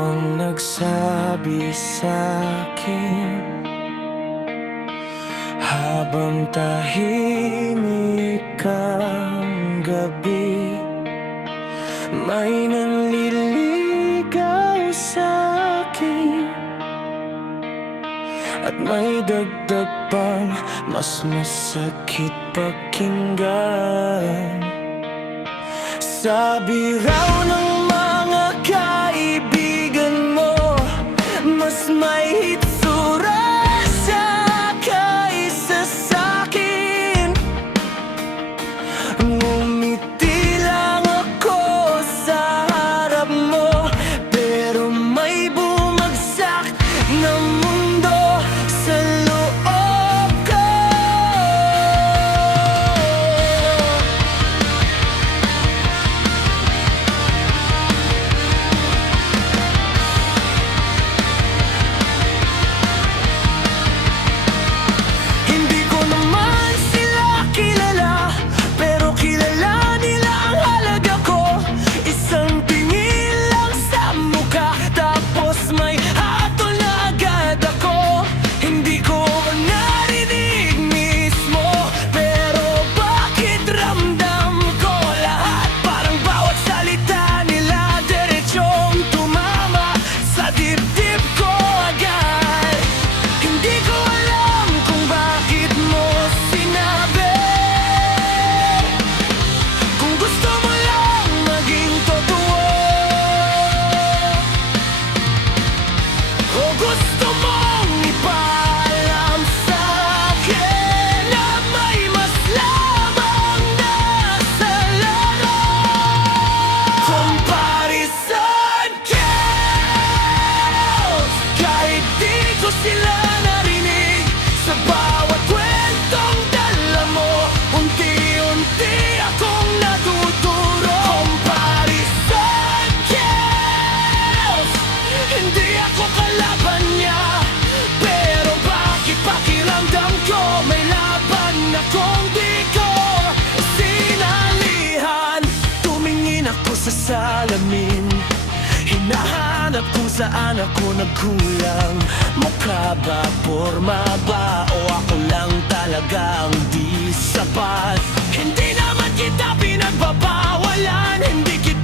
ang nagsabi sa'kin habang tahimik ang gabi. May nanliligaw sa'kin at may dagdag pang mas masakit pakinggan. Sabi raw ng mga kaibigan mo, mas may hitsura siya kaysa sa'kin. Ngumiti lang ako sa harap mo, pero may bumagsak na mundo sa loob ko. Hindi ko naman sila kilala, pero kilala nila ang halaga ko. Isang tingin lang sa mukha, tapos may hatol na agad ako. Hindi ko narinig mismo, pero bakit ramdam ko lahat? Parang bawat salita nila diretsong tumama sa dibdib ko agad. Hindi ko alam kung bakit mo sinabi, kung gusto mo lang maging totoo, o gusto mong ipaalam sa'kin na may mas lamang nasa laro. Comparison kills, kahit di ko sila narinig. Sa bawat kwentong dala mo, unti-unti akong natuturo. Comparison kills, hindi ako kalaban niya, pero bakit pakiramdam ko may laban akong di ko sinalihan. Tumingin ako sa salamin, hinahanap kung saan ako nagkulang. Mukha ba, forma ba, o ako lang talagang di sapat? Hindi naman kita pinagbabawalan, hindi kita